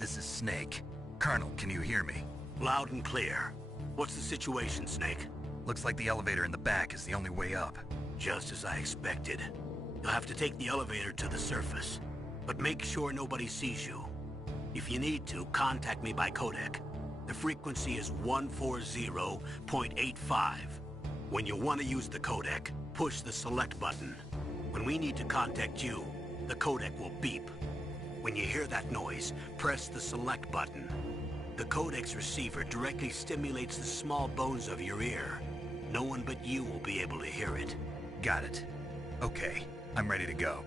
This is Snake. Colonel, can you hear me? Loud and clear. What's the situation, Snake? Looks like the elevator in the back is the only way up. Just as I expected. You'll have to take the elevator to the surface. But make sure nobody sees you. If you need to, contact me by codec. The frequency is 140.85. When you want to use the codec, push the select button. When we need to contact you, the codec will beep. When you hear that noise, press the select button. The codec's receiver directly stimulates the small bones of your ear. No one but you will be able to hear it. Got it. Okay, I'm ready to go.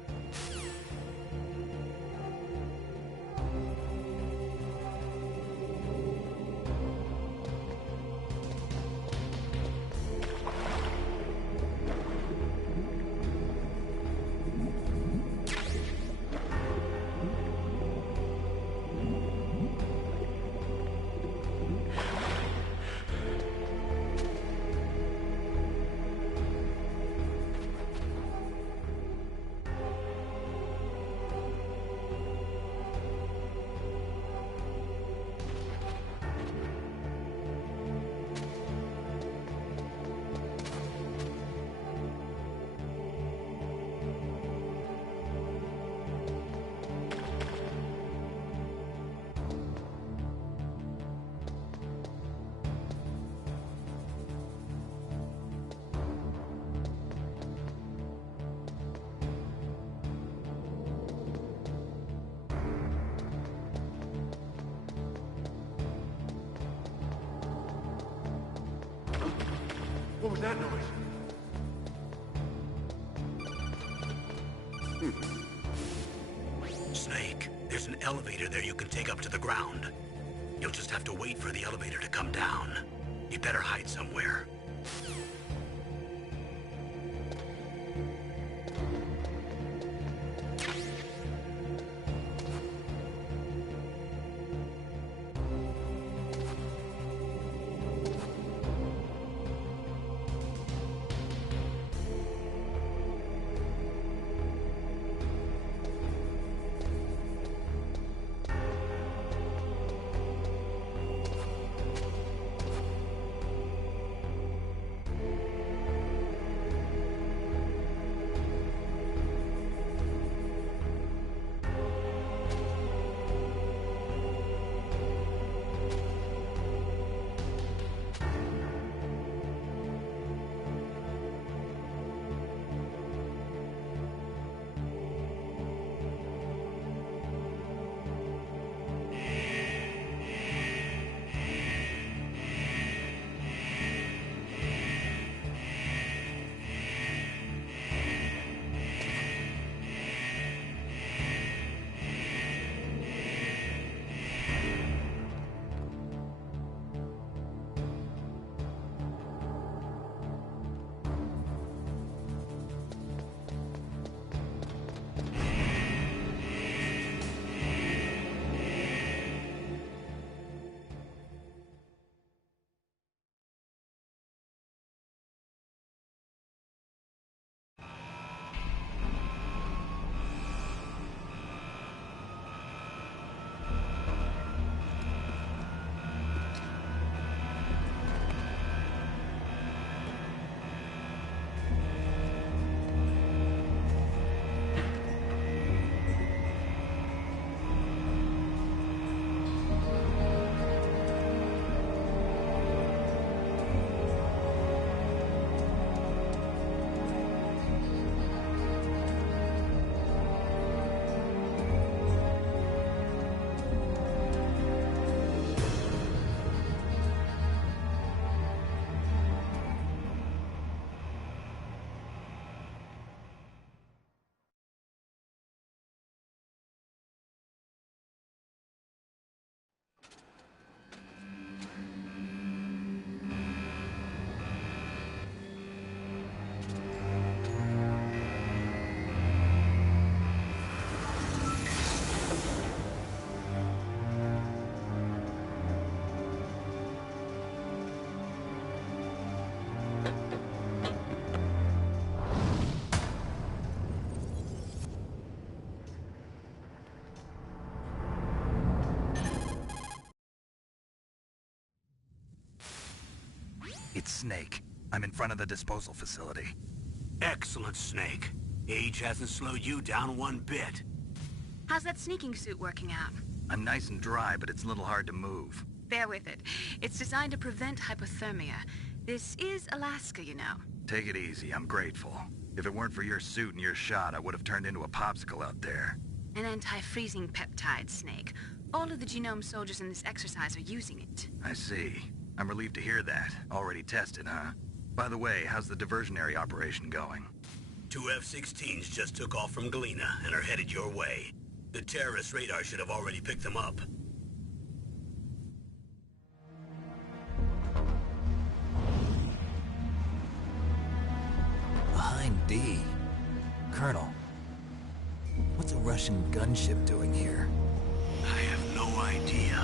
What was that noise? Snake, there's an elevator there you can take up to the ground. You'll just have to wait for the elevator to come down. You better hide somewhere. It's Snake. I'm in front of the disposal facility. Excellent, Snake. Age hasn't slowed you down one bit. How's that sneaking suit working out? I'm nice and dry, but it's a little hard to move. Bear with it. It's designed to prevent hypothermia. This is Alaska, you know. Take it easy, I'm grateful. If it weren't for your suit and your shot, I would have turned into a popsicle out there. An anti-freezing peptide, Snake. All of the genome soldiers in this exercise are using it. I see. I'm relieved to hear that. Already tested, huh? By the way, how's the diversionary operation going? 2 F-16s just took off from Galena and are headed your way. The terrorist radar should have already picked them up. Behind D. Colonel, what's a Russian gunship doing here? I have no idea,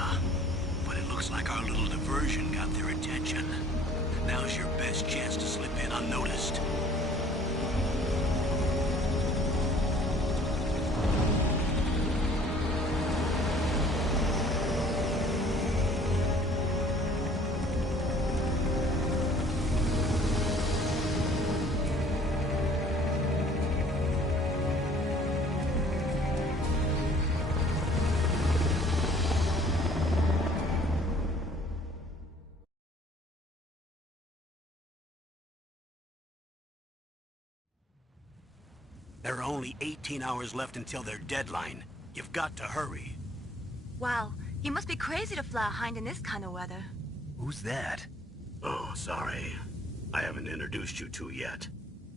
but it looks like our little diversion got their attention. Now's your best chance to slip in unnoticed. There are only 18 hours left until their deadline. You've got to hurry. Wow, you must be crazy to fly a hind in this kind of weather. Who's that? Oh, sorry. I haven't introduced you to yet.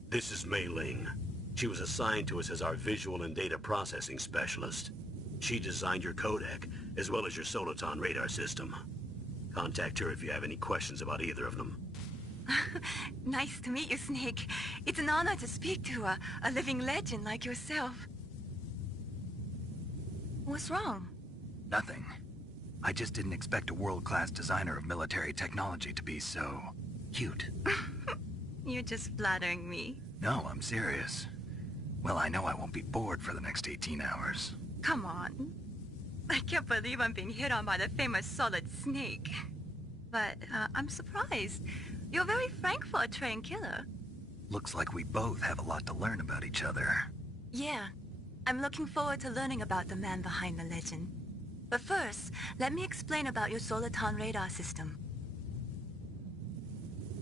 This is Mei Ling. She was assigned to us as our visual and data processing specialist. She designed your codec, as well as your Soliton radar system. Contact her if you have any questions about either of them. Nice to meet you, Snake. It's an honor to speak to a living legend like yourself. What's wrong? Nothing. I just didn't expect a world-class designer of military technology to be so cute. You're just flattering me. No, I'm serious. Well, I know I won't be bored for the next 18 hours. Come on. I can't believe I'm being hit on by the famous Solid Snake. But I'm surprised. You're very frank for a trained killer. Looks like we both have a lot to learn about each other. Yeah. I'm looking forward to learning about the man behind the legend. But first, let me explain about your Soliton radar system.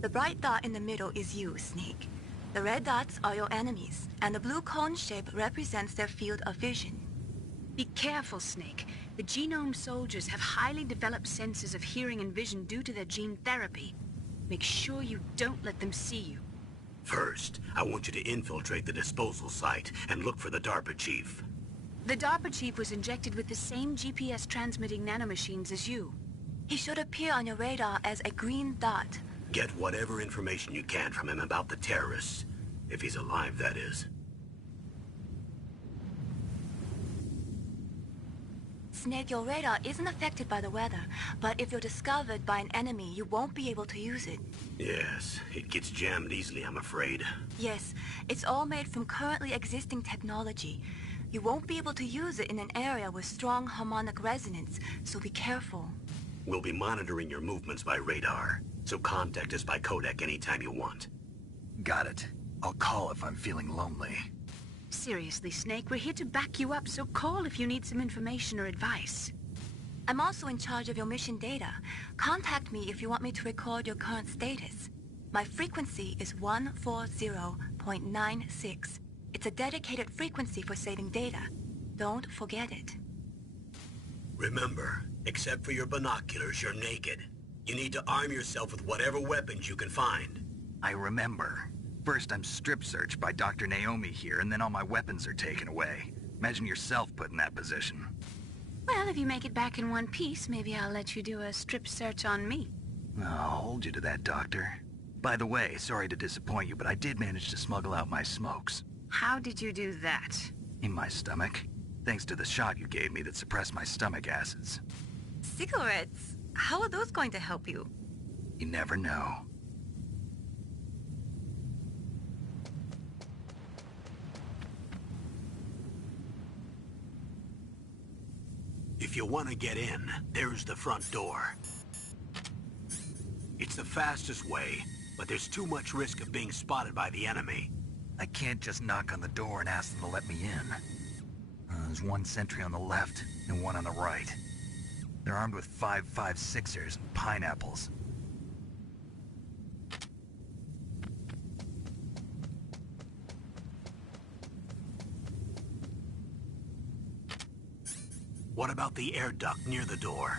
The bright dot in the middle is you, Snake. The red dots are your enemies, and the blue cone shape represents their field of vision. Be careful, Snake. The genome soldiers have highly developed senses of hearing and vision due to their gene therapy. Make sure you don't let them see you. First, I want you to infiltrate the disposal site and look for the DARPA chief. The DARPA chief was injected with the same GPS transmitting nanomachines as you. He should appear on your radar as a green dot. Get whatever information you can from him about the terrorists. If he's alive, that is. Snake, your radar isn't affected by the weather, but if you're discovered by an enemy, you won't be able to use it. Yes, it gets jammed easily, I'm afraid. Yes, it's all made from currently existing technology. You won't be able to use it in an area with strong harmonic resonance, so be careful. We'll be monitoring your movements by radar, so contact us by codec anytime you want. Got it. I'll call if I'm feeling lonely. Seriously, Snake, we're here to back you up, so call if you need some information or advice. I'm also in charge of your mission data. Contact me if you want me to record your current status. My frequency is 140.96. It's a dedicated frequency for saving data. Don't forget it. Remember, except for your binoculars, you're naked. You need to arm yourself with whatever weapons you can find. I remember. First, I'm strip searched by Dr. Naomi here, and then all my weapons are taken away. Imagine yourself put in that position. Well, if you make it back in one piece, maybe I'll let you do a strip search on me. I'll hold you to that, Doctor. By the way, sorry to disappoint you, but I did manage to smuggle out my smokes. How did you do that? In my stomach. Thanks to the shot you gave me that suppressed my stomach acids. Cigarettes? How are those going to help you? You never know. If you want to get in, there's the front door. It's the fastest way, but there's too much risk of being spotted by the enemy. I can't just knock on the door and ask them to let me in. There's one sentry on the left and one on the right. They're armed with 5.56ers and pineapples. What about the air duct near the door?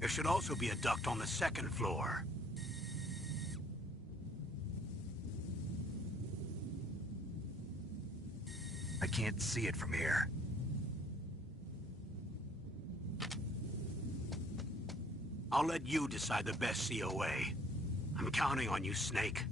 There should also be a duct on the second floor. I can't see it from here. I'll let you decide the best COA. I'm counting on you, Snake.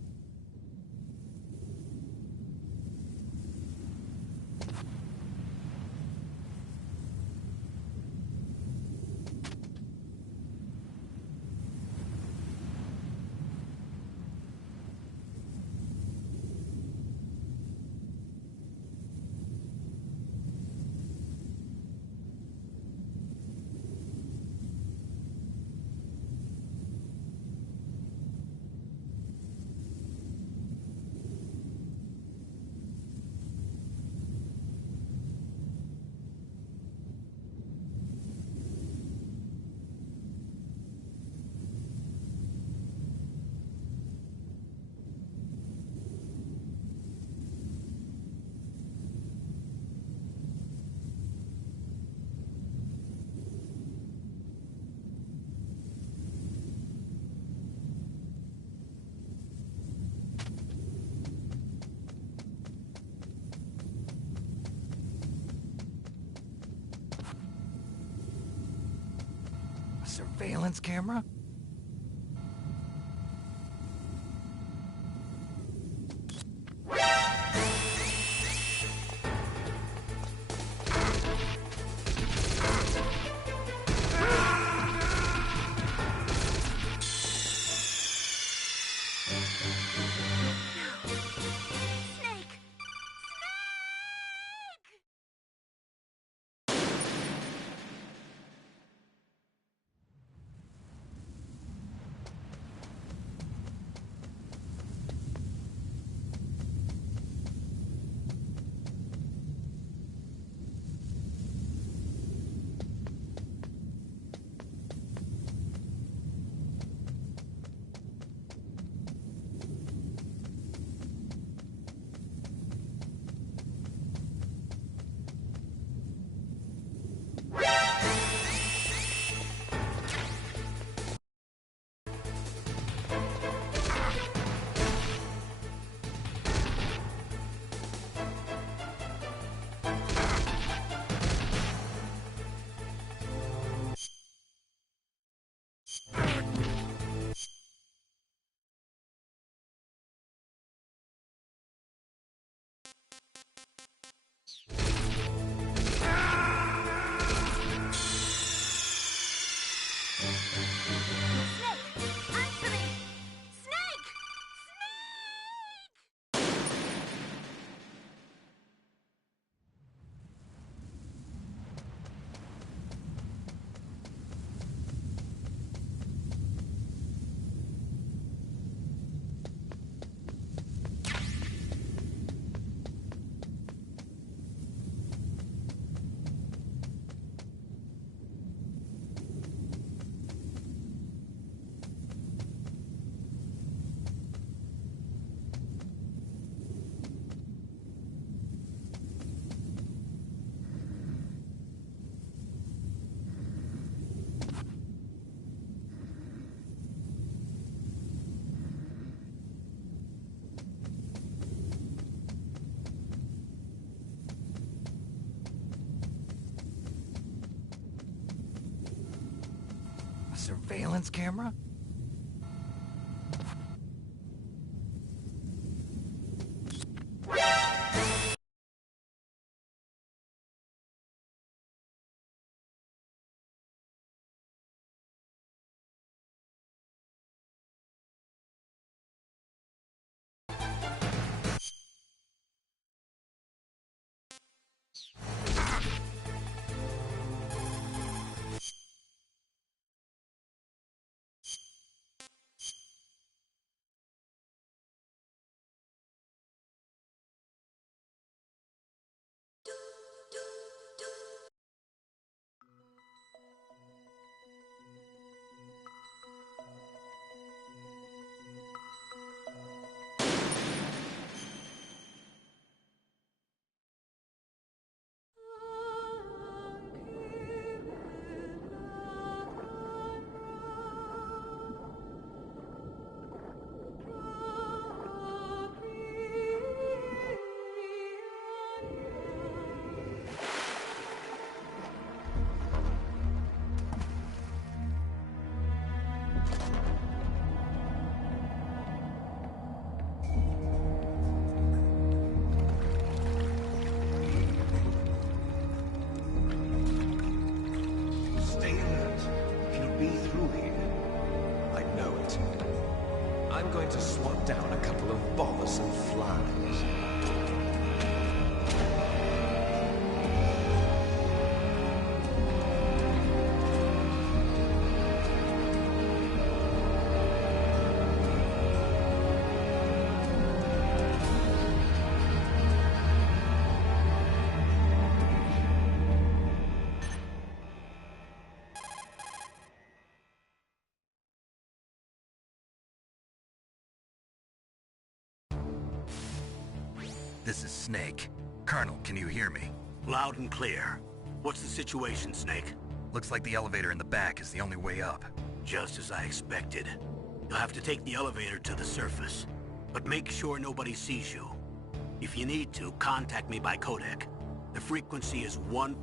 Surveillance camera? Snake! Answer me! Snake! Surveillance camera? going to swat down a couple of bothersome flies. This is Snake. Colonel, can you hear me? Loud and clear. What's the situation, Snake? Looks like the elevator in the back is the only way up. Just as I expected. You'll have to take the elevator to the surface. But make sure nobody sees you. If you need to, contact me by codec. The frequency is 1...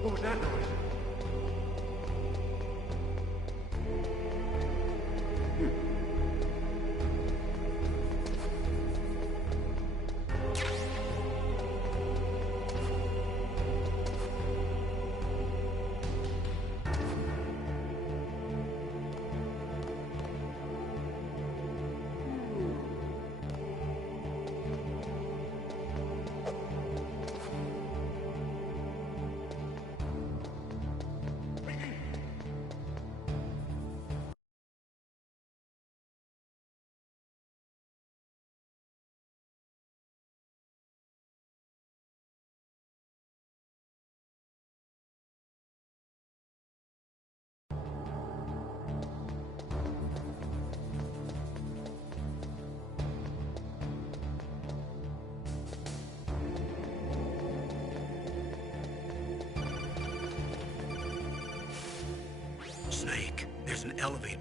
What was that noise? Snake, there's an elevator.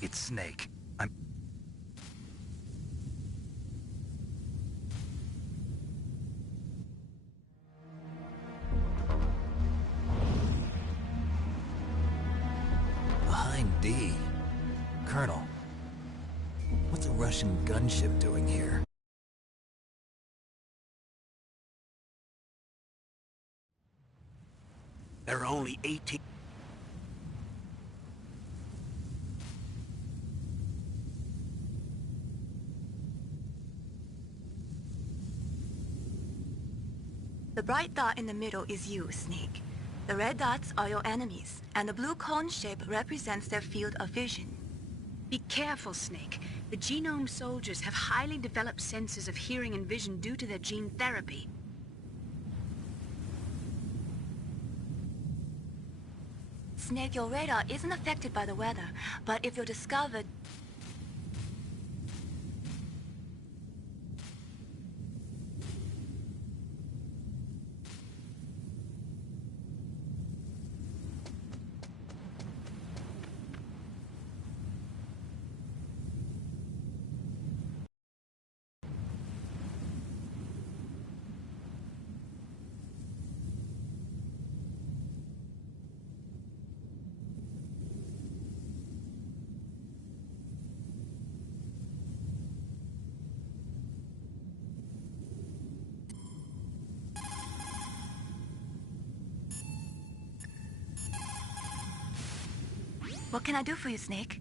It's Snake. Behind D. Colonel, what's a Russian gunship doing here? There are only 18... The bright dot in the middle is you, Snake. The red dots are your enemies, and the blue cone shape represents their field of vision. Be careful, Snake. The genome soldiers have highly developed senses of hearing and vision due to their gene therapy. Snake, your radar isn't affected by the weather, but if you're discovered... What can I do for you, Snake?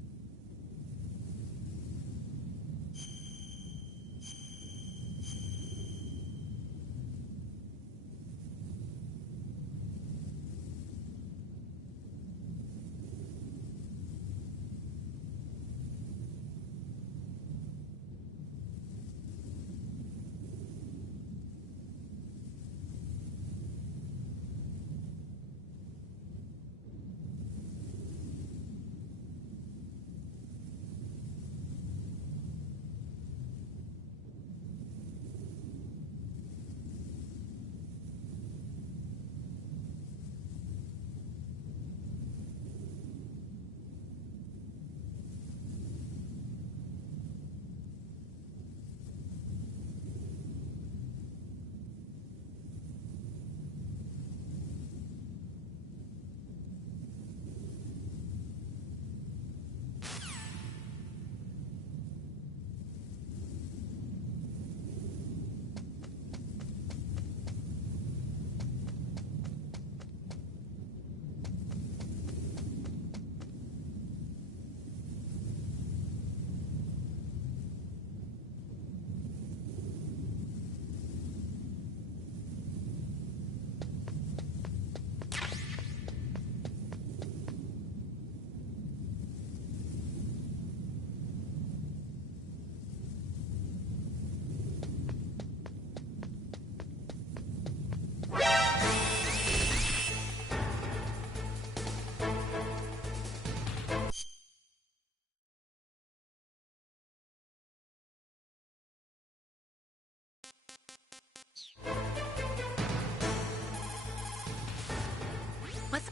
What's...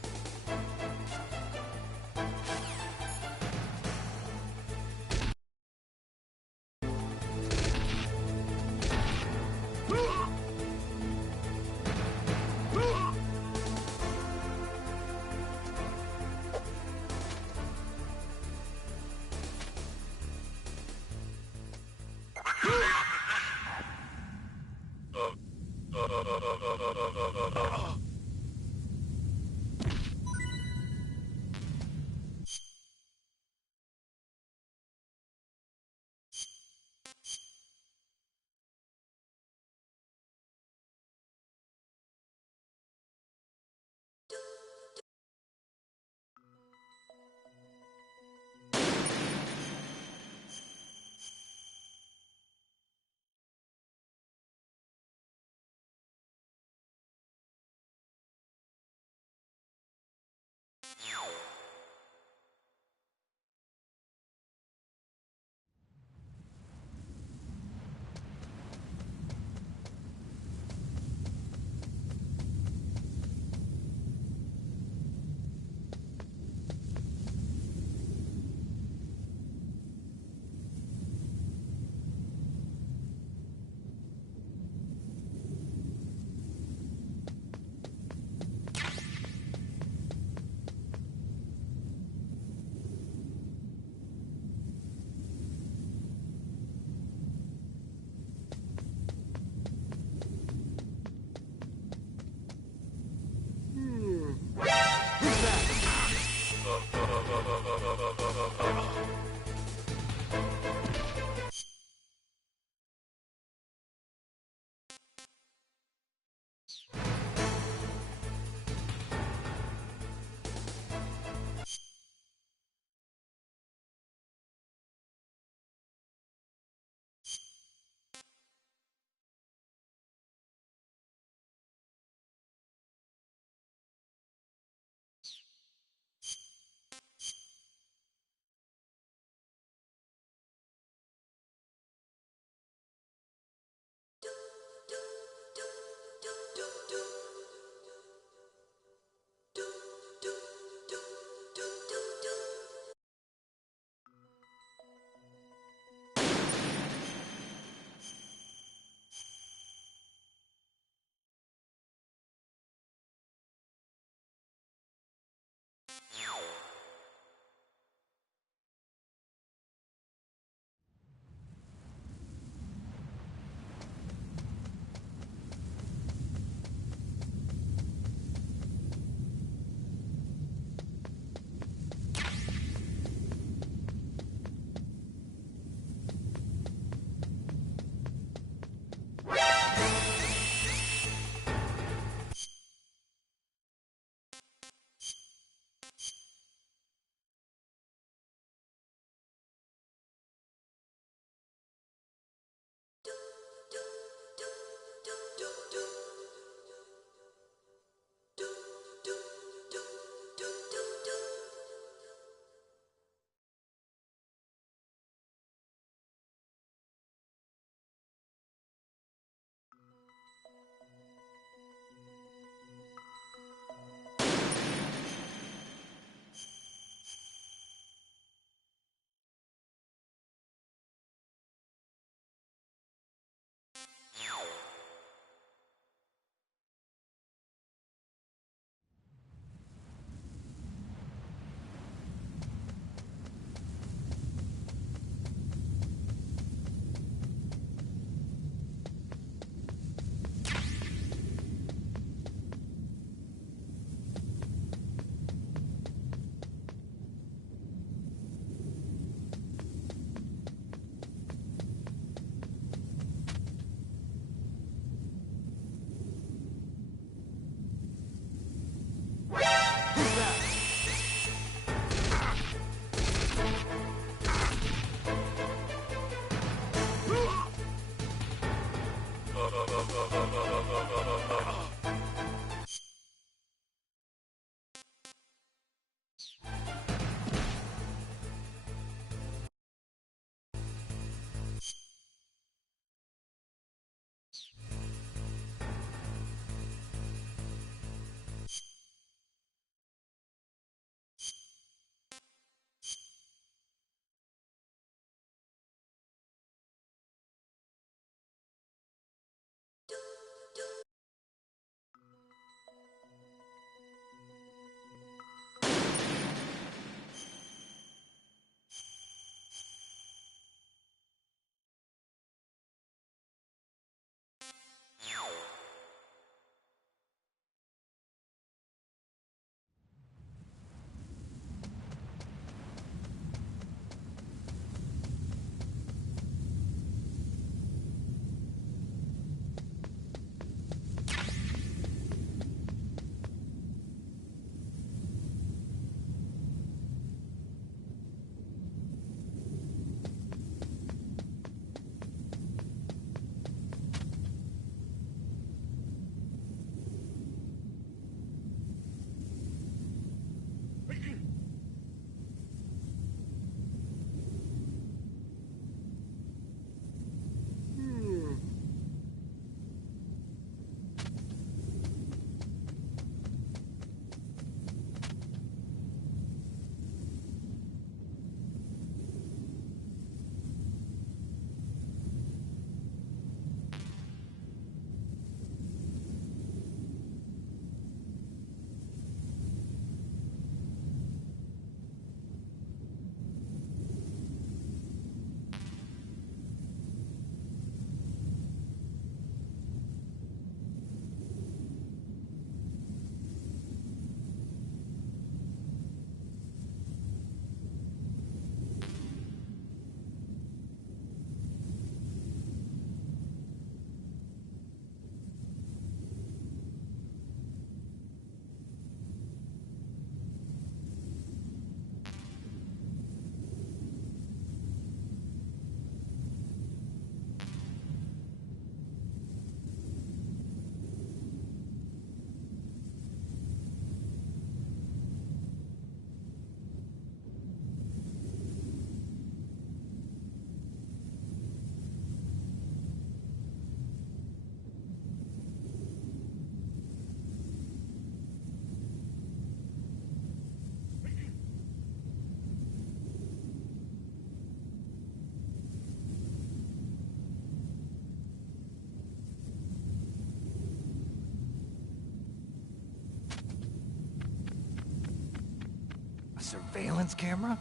surveillance camera?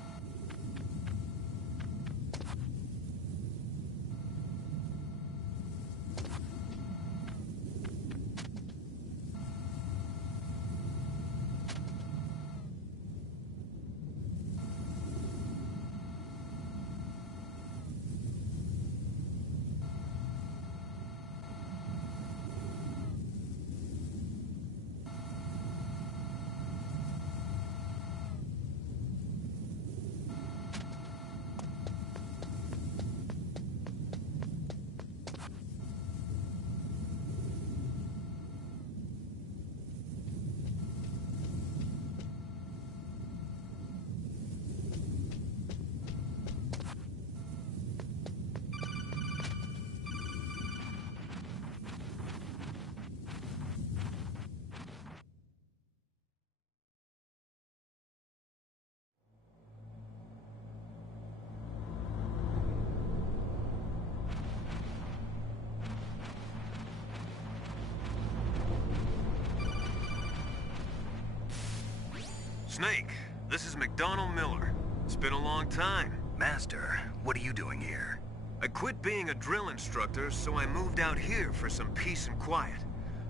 Snake, this is McDonald Miller. It's been a long time. Master, what are you doing here? I quit being a drill instructor, so I moved out here for some peace and quiet.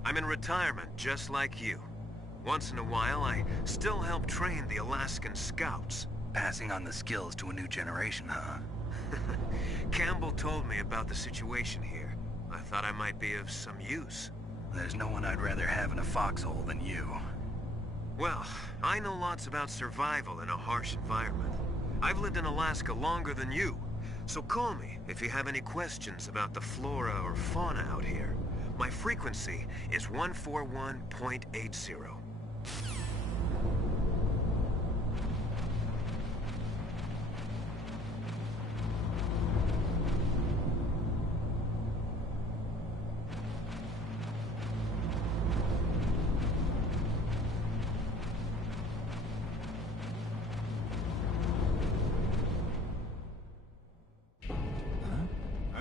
I'm in retirement, just like you. Once in a while, I still help train the Alaskan Scouts. Passing on the skills to a new generation, huh? Campbell told me about the situation here. I thought I might be of some use. There's no one I'd rather have in a foxhole than you. Well, I know lots about survival in a harsh environment. I've lived in Alaska longer than you, so call me if you have any questions about the flora or fauna out here. My frequency is 141.80.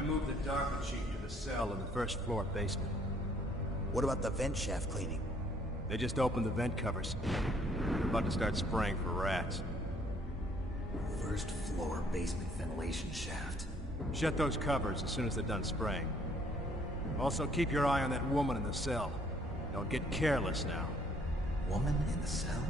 Move the Darkman sheet to the cell in the first floor basement. What about the vent shaft cleaning? They just opened the vent covers. They're about to start spraying for rats. First floor basement ventilation shaft. Shut those covers as soon as they're done spraying. Also, keep your eye on that woman in the cell. Don't get careless now. Woman in the cell?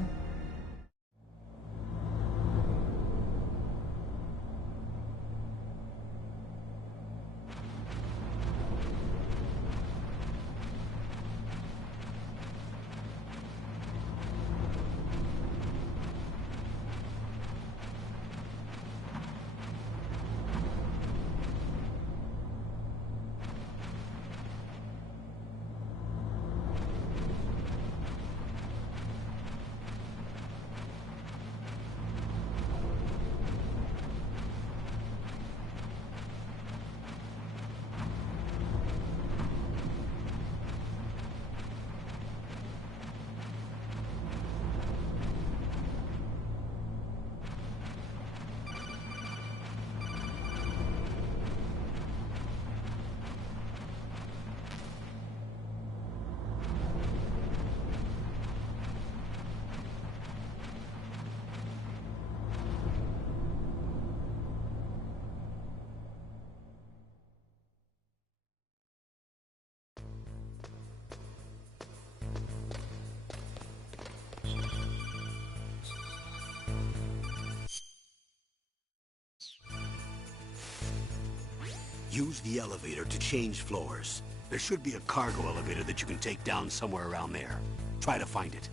Use the elevator to change floors. There should be a cargo elevator that you can take down somewhere around there. Try to find it.